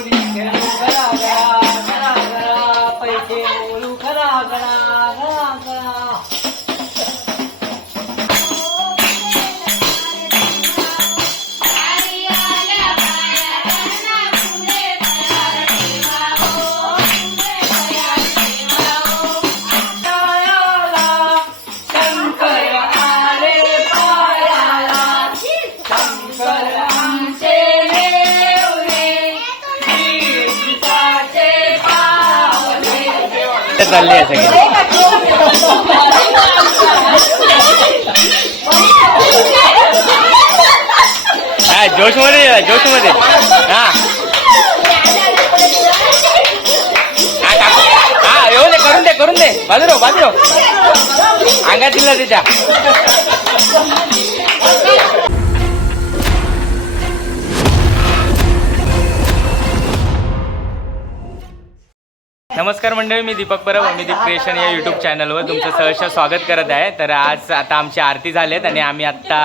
దేవుడి కరాగరా కరాగరా పైకే మూలు కరాగరా पावले चालली आहे सगळी हा जोशमध्ये जोशमध्ये हा हा टाकू. हा येऊ दे करून दे करून दे बाजूरो बाजूरो अंगात दिला त्याच्या नमस्कार मंडळी मी दीपक परब मी दीप क्रिएशन या यूट्यूब चॅनलवर तुमचं सहर्ष स्वागत करत आहे. तर आज आता आमची आरती झालेत आणि आम्ही आत्ता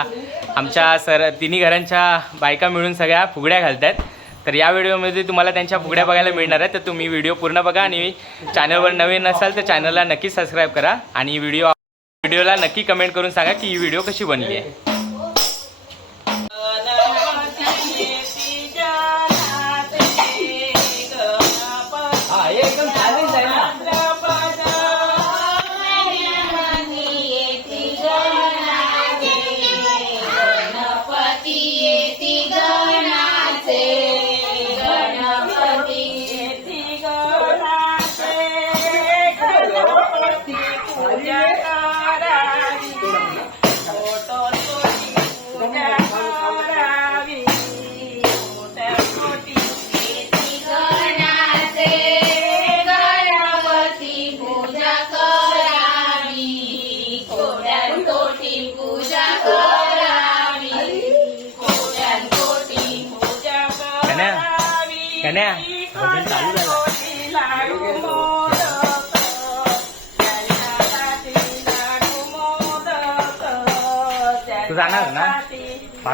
आमच्या सर तिन्ही घरांच्या बायका मिळून सगळ्या फुगड्या घालत आहेत तर या व्हिडिओमध्ये तुम्हाला त्यांच्या फुगड्या बघायला मिळणार आहे तर तुम्ही व्हिडिओ पूर्ण बघा आणि चॅनलवर नवीन असाल तर चॅनलला नक्की सबस्क्राईब करा. आणि व्हिडिओ व्हिडिओला नक्की कमेंट करून सांगा की ही व्हिडिओ कशी बनली आहे.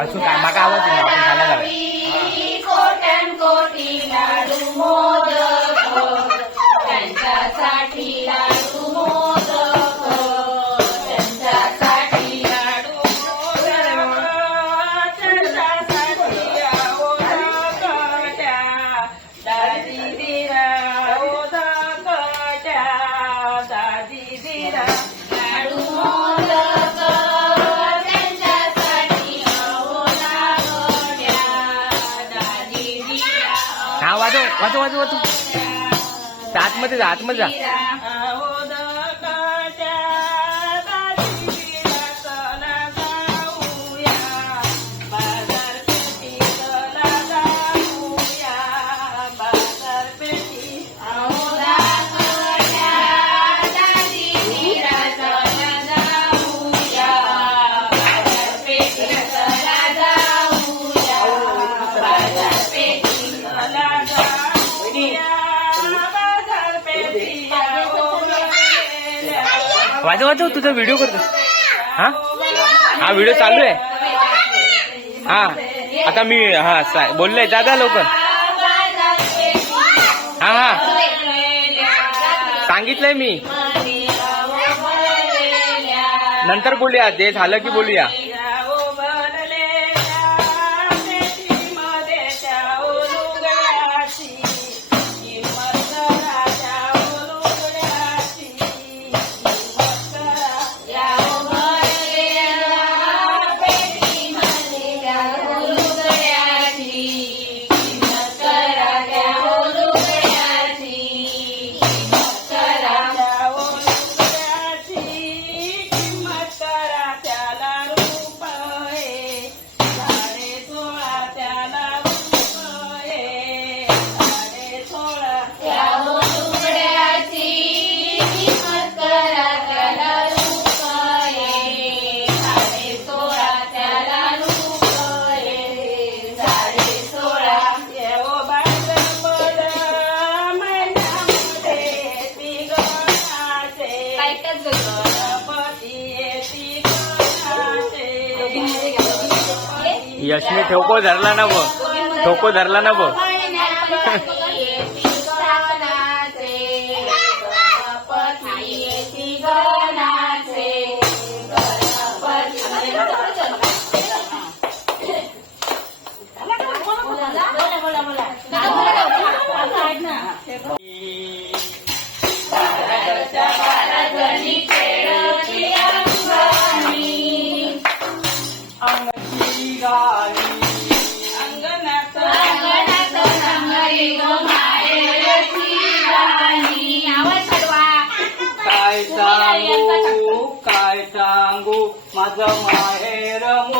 શું કામ આવડતું કોટન કોટી લાડુ वाजव वाजव वाजव वाजव आतमध्ये जा वाजव वाजव तुझा व्हिडिओ करतो. हा? हा व्हिडिओ चालू आहे. हा. आता मी हा सा- बोललोय दादा लवकर. हा हा. सांगितलंय मी. नंतर बोलूया ते झालं की बोलूया. ठोको धरला ना बघ ठोको धरला ना बघ Madam, I hate a woman.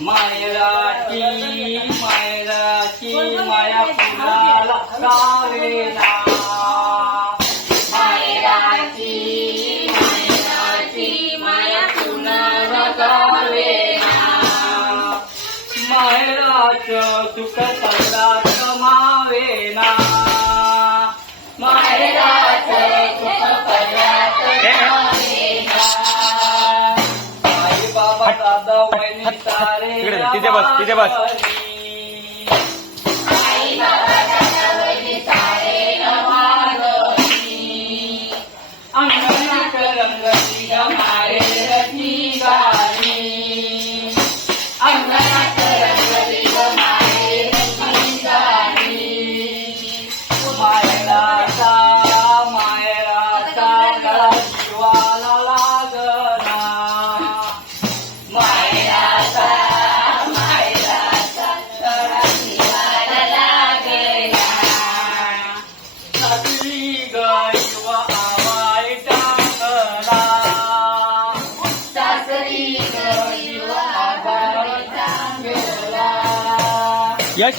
मायराची मायराची माया फुलाला कावेला मायराची मायराची माया फुलाला कावेला मायराचं सुख तिथे बस तिथे बस.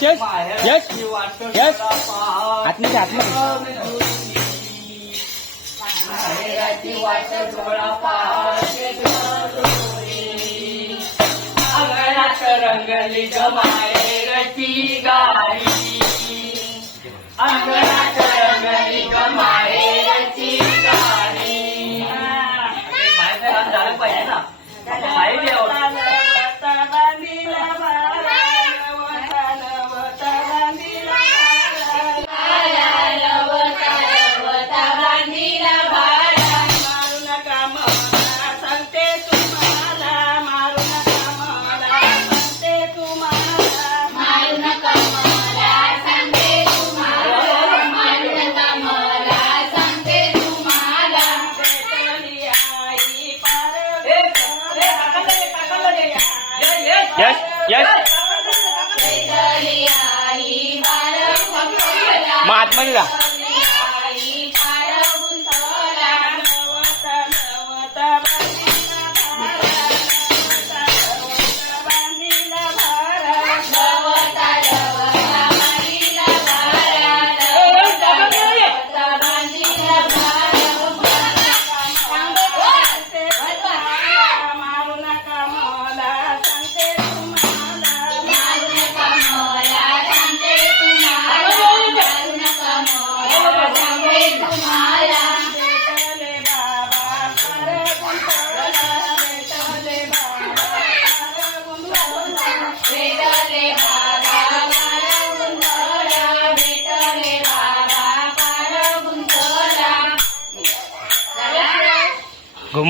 यश यश यश यश. आतमध्ये आतमध्ये. रंगली गमायची गाई ना.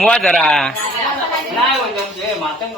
थांबवा जरा नाही म्हणजे मातंग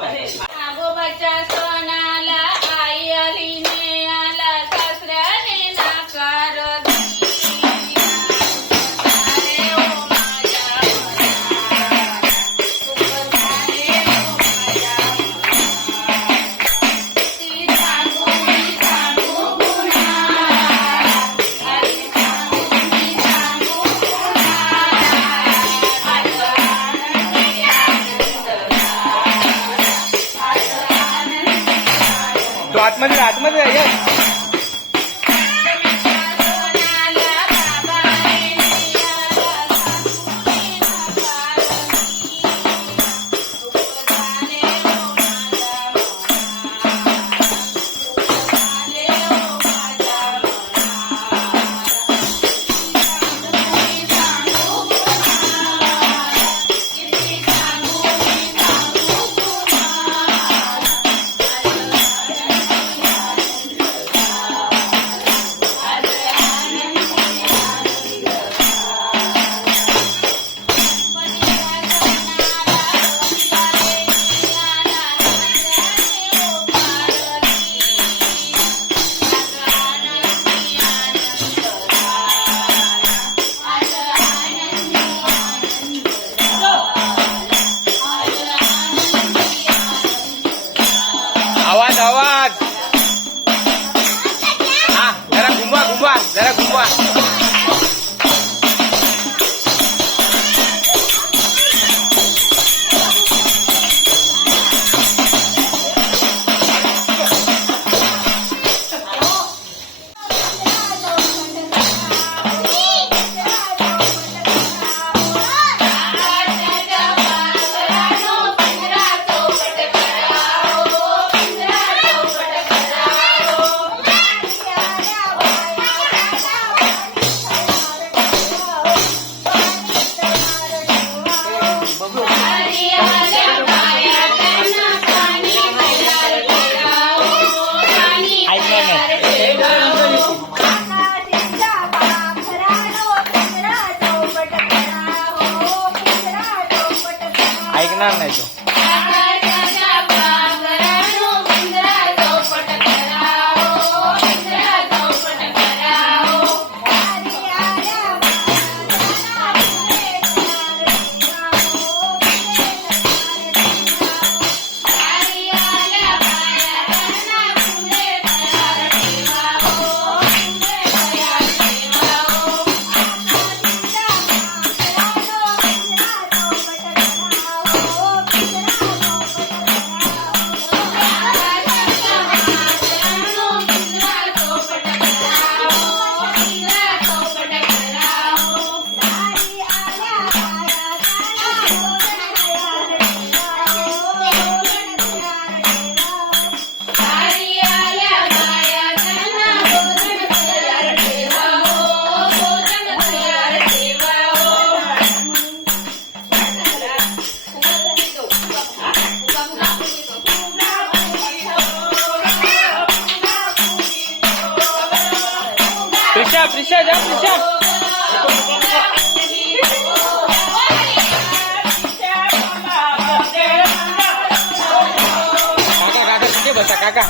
काका.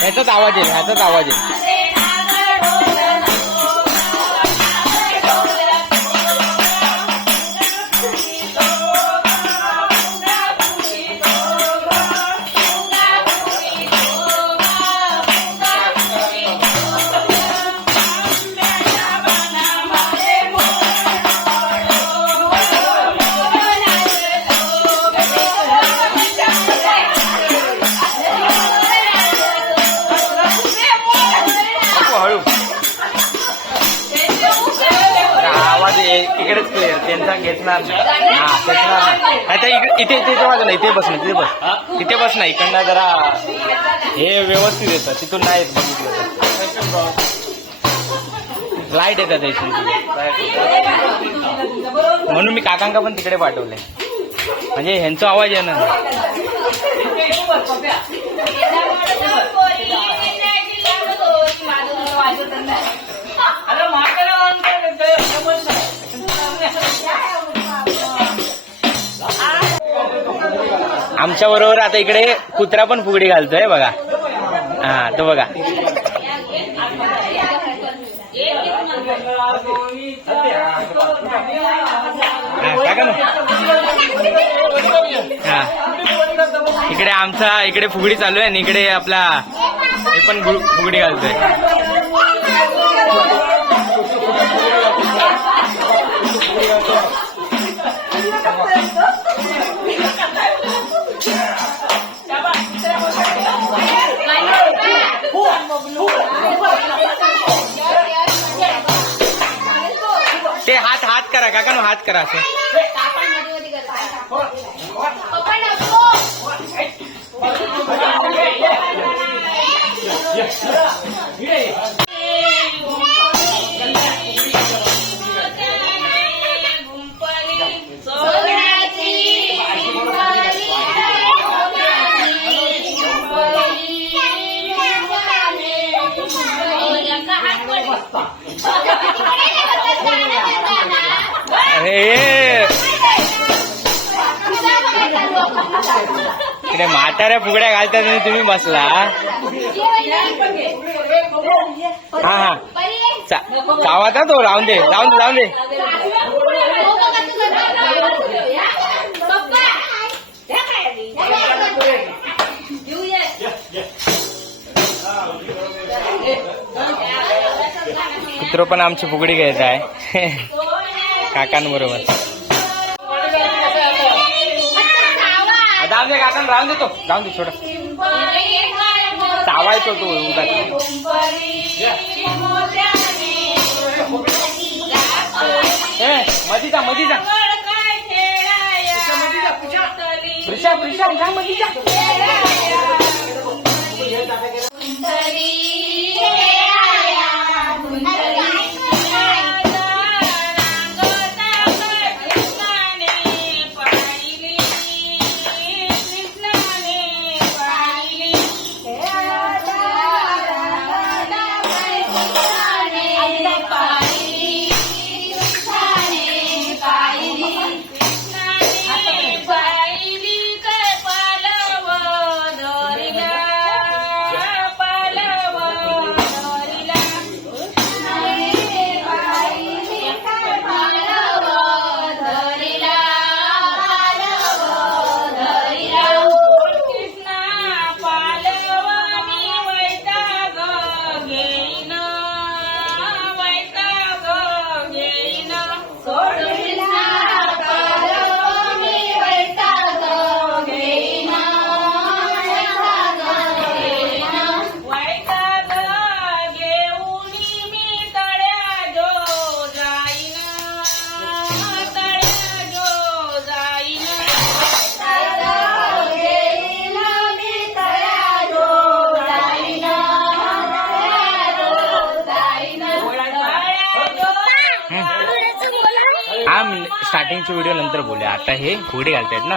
ह्याचाच आवाज येईल ह्याचाच आवाज येईल त्यांचा नाही. हा नाही. आता इकडे इथे इथे इथे वाजलं इथे बस ना तिथे बस. तिथे बस ना इकडनं जरा हे व्यवस्थित येतं तिथून नाही येत बघितलं लाइट येतात इथून म्हणून मी काकांका पण तिकडे पाठवले म्हणजे ह्यांचा आवाज येणार आमच्या बरोबर आता इकडे कुत्रा पण फुगडी घालतोय बघा. हा तो बघा. हा, इकडे आमचा इकडे फुगडी चालू आहे आणि इकडे आपला हे पण फुगडी घालतोय. हात करा काका नो इकडे म्हाताऱ्या फुगड्या घालतात आणि तुम्ही बसला. हा हा. चावा था तो लावून दे लावून दे लावून दे. कुत्र पण आमची फुगडी घ्यायचा आहे. काकांबरोबर. जाऊन दे काकान राहून देतो. जाऊन दे छोट चावायचो तो उगाच. ए मधी जा मधी जा प्रिशा प्रिशा जा मधी जा हे फुगडी घालतायत ना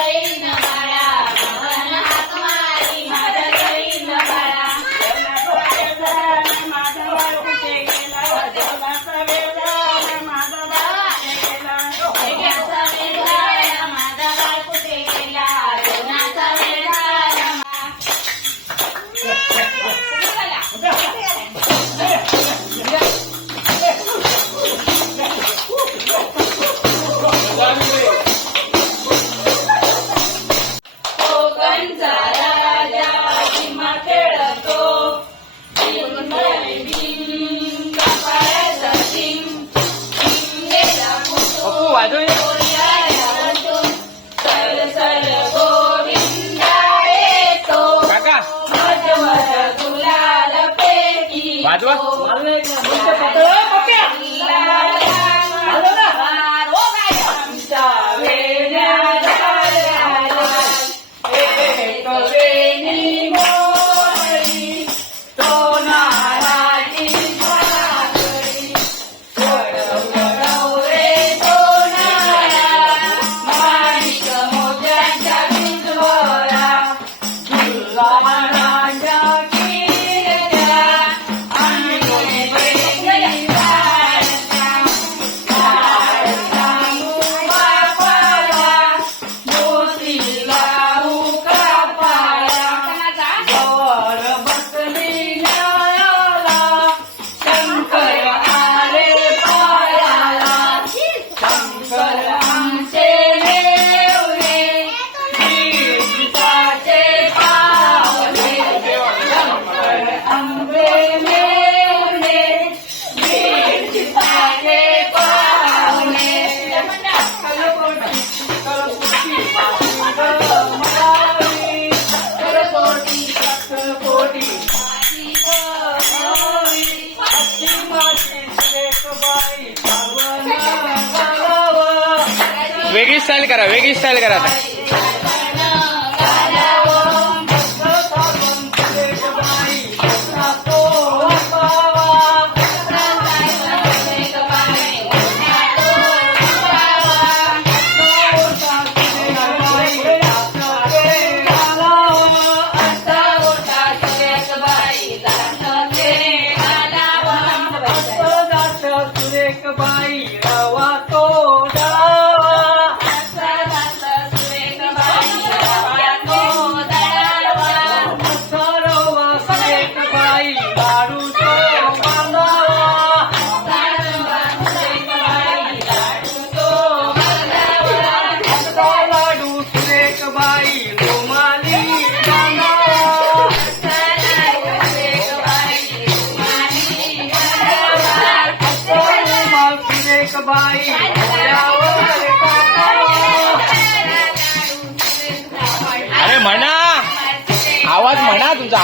Parabéns, Diba? Ano स्टाईल करा वेगळी स्टाईल करा आता.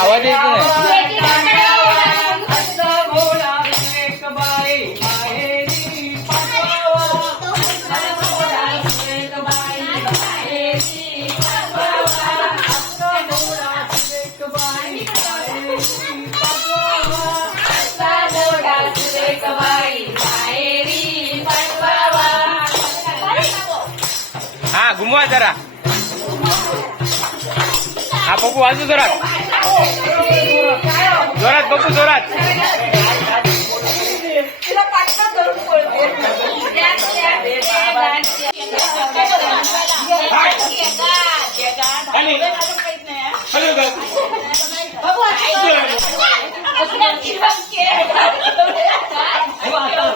આવા દે હા ગુમવા જરા. હા પપ્પુ વાંચું જરા જોરાત બપુ જોરાત Hello,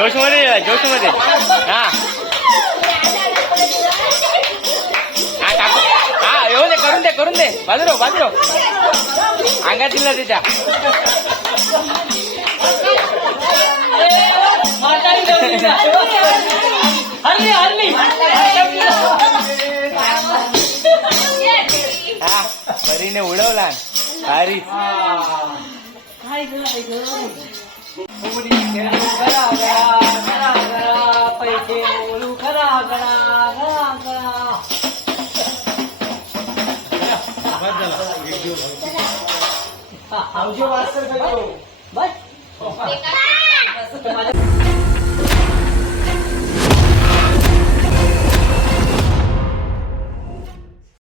हा जोशमध्ये जोशमध्ये हा. हा काकू. हा येऊ दे करून दे करून दे. बाजूरो बाजूरो अंगात दिला त्याच्या हल्ली हल्ली हा परीने उडवला. भारी. करा करा करा करा